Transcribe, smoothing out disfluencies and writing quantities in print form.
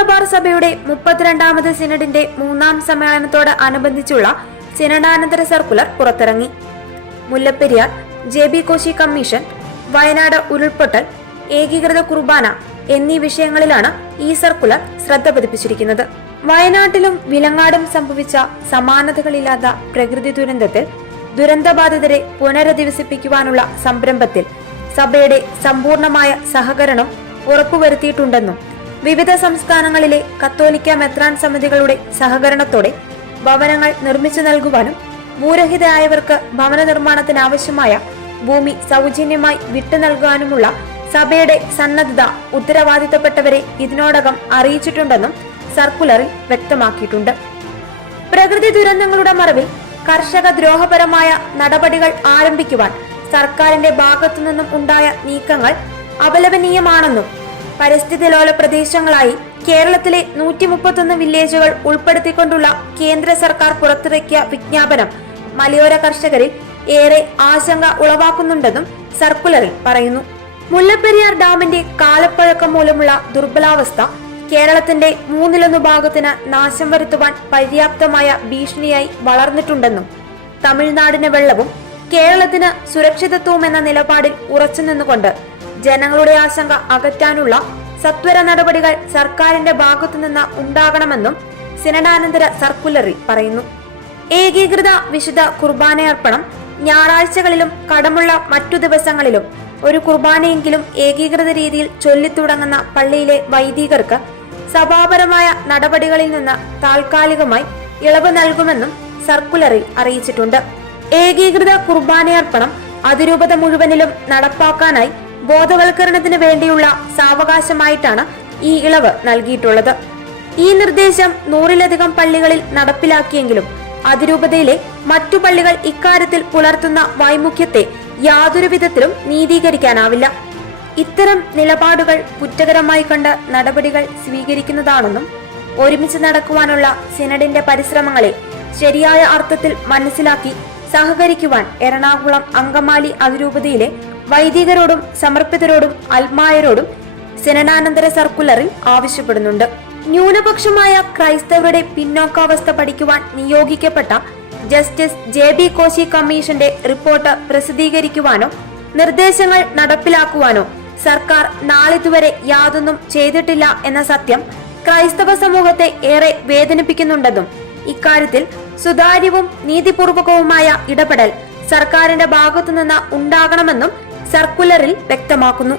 മലബാർ സഭയുടെ 32ാമത് സിനഡിന്റെ 3ാം സമ്മേളനത്തോട് അനുബന്ധിച്ചുള്ള സിനഡാനന്തര സർക്കുലർ പുറത്തിറങ്ങി. മുല്ലപ്പെരിയാർ, ജെ.ബി. കോശി കമ്മീഷൻ, വയനാട് ഉരുൾപൊട്ടൽ, ഏകീകൃത കുർബാന എന്നീ വിഷയങ്ങളിലാണ് ഈ സർക്കുലർ ശ്രദ്ധ പതിപ്പിച്ചിരിക്കുന്നത്. വയനാട്ടിലും വിലങ്ങാടും സംഭവിച്ച സമാനതകളില്ലാത്ത പ്രകൃതി ദുരന്തത്തിൽ ദുരന്തബാധിതരെ പുനരധിവസിപ്പിക്കുവാനുള്ള സംരംഭത്തിൽ സഭയുടെ സമ്പൂർണമായ സഹകരണം ഉറപ്പുവരുത്തിയിട്ടുണ്ടെന്നും വിവിധ സംസ്ഥാനങ്ങളിലെ കത്തോലിക്ക മെത്രാൻ സമിതികളുടെ സഹകരണത്തോടെ ഭവനങ്ങൾ നിർമ്മിച്ചു നൽകുവാനും ഭൂരഹിതരായവർക്ക് ഭവന നിർമ്മാണത്തിനാവശ്യമായ ഭൂമി സൗജന്യമായി വിട്ടു നൽകുവാനുമുള്ള സഭയുടെ സന്നദ്ധത ഉത്തരവാദിത്തപ്പെട്ടവരെ ഇതിനോടകം അറിയിച്ചിട്ടുണ്ടെന്നും സർക്കുലറിൽ വ്യക്തമാക്കിയിട്ടുണ്ട്. പ്രകൃതി ദുരന്തങ്ങളുടെ മറവിൽ കർഷക ദ്രോഹപരമായ നടപടികൾ ആരംഭിക്കുവാൻ സർക്കാരിന്റെ ഭാഗത്തുനിന്നും ഉണ്ടായ നീക്കങ്ങൾ അപലപനീയമാണെന്നും പരിസ്ഥിതി ലോല പ്രദേശങ്ങളായി കേരളത്തിലെ 131 വില്ലേജുകൾ ഉൾപ്പെടുത്തിക്കൊണ്ടുള്ള കേന്ദ്ര സർക്കാർ പുറത്തിറക്കിയ വിജ്ഞാപനം മലയോര കർഷകരിൽ ഏറെ ആശങ്ക ഉളവാക്കുന്നുണ്ടെന്നും സർക്കുലറിൽ പറയുന്നു. മുല്ലപ്പെരിയാർ ഡാമിന്റെ കാലപ്പഴക്കം മൂലമുള്ള ദുർബലാവസ്ഥ കേരളത്തിന്റെ 1/3 ഭാഗത്തിന് നാശം വരുത്തുവാൻ പര്യാപ്തമായ ഭീഷണിയായി വളർന്നിട്ടുണ്ടെന്നും തമിഴ്നാടിന് വെള്ളവും കേരളത്തിന് സുരക്ഷിതത്വവും എന്ന നിലപാടിൽ ഉറച്ചുനിന്നുകൊണ്ട് ജനങ്ങളുടെ ആശങ്ക അകറ്റാനുള്ള സത്വര നടപടികൾ സർക്കാരിന്റെ ഭാഗത്തുനിന്ന് ഉണ്ടാകണമെന്നും സിനഡാനന്തര സർക്കുലറിൽ പറയുന്നു. ഏകീകൃത വിശുദ്ധ കുർബാനയർപ്പണം ഞായറാഴ്ചകളിലും കടമുള്ള മറ്റു ദിവസങ്ങളിലും ഒരു കുർബാനയെങ്കിലും ഏകീകൃത രീതിയിൽ ചൊല്ലിത്തുടങ്ങുന്ന പള്ളിയിലെ വൈദികർക്ക് സഭാപരമായ നടപടികളിൽ നിന്ന് താൽക്കാലികമായി ഇളവ് നൽകുമെന്നും സർക്കുലറിൽ അറിയിച്ചിട്ടുണ്ട്. ഏകീകൃത കുർബാനയർപ്പണം അതിരൂപത മുഴുവനിലും നടപ്പാക്കാനായി ബോധവൽക്കരണത്തിന് വേണ്ടിയുള്ള സാവകാശമായിട്ടാണ് ഈ ഇളവ് നൽകിയിട്ടുള്ളത്. ഈ നിർദ്ദേശം 100-ലധികം പള്ളികളിൽ നടപ്പിലാക്കിയെങ്കിലും അതിരൂപതയിലെ മറ്റു പള്ളികൾ ഇക്കാര്യത്തിൽ പുലർത്തുന്ന വൈമുഖ്യത്തെ യാതൊരു വിധത്തിലും നീതീകരിക്കാനാവില്ല. ഇത്തരം നിലപാടുകൾ കുറ്റകരമായി കണ്ട് നടപടികൾ സ്വീകരിക്കുന്നതാണെന്നും ഒരുമിച്ച് നടക്കുവാനുള്ള സിനഡിന്റെ പരിശ്രമങ്ങളെ ശരിയായ അർത്ഥത്തിൽ മനസ്സിലാക്കി സഹകരിക്കുവാൻ എറണാകുളം അങ്കമാലി അതിരൂപതയിലെ വൈദികരോടും സമർപ്പിതരോടും അൽമായരോടും സിനഡാനന്തര സർക്കുലറിൽ ആവശ്യപ്പെടുന്നുണ്ട്. ന്യൂനപക്ഷമായ ക്രൈസ്തവരുടെ പിന്നോക്കാവസ്ഥ പഠിക്കുവാൻ നിയോഗിക്കപ്പെട്ട ജസ്റ്റിസ് ജെ.ബി. കോശി കമ്മീഷന്റെ റിപ്പോർട്ട് പ്രസിദ്ധീകരിക്കുവാനോ നിർദ്ദേശങ്ങൾ നടപ്പിലാക്കുവാനോ സർക്കാർ നാളിതുവരെ യാതൊന്നും ചെയ്തിട്ടില്ല എന്ന സത്യം ക്രൈസ്തവ സമൂഹത്തെ ഏറെ വേദനിപ്പിക്കുന്നുണ്ടെന്നും ഇക്കാര്യത്തിൽ സുതാര്യവും നീതിപൂർവകവുമായ ഇടപെടൽ സർക്കാരിന്റെ ഭാഗത്തുനിന്ന് ഉണ്ടാകണമെന്നും സർക്കുലറിൽ വ്യക്തമാക്കുന്നു.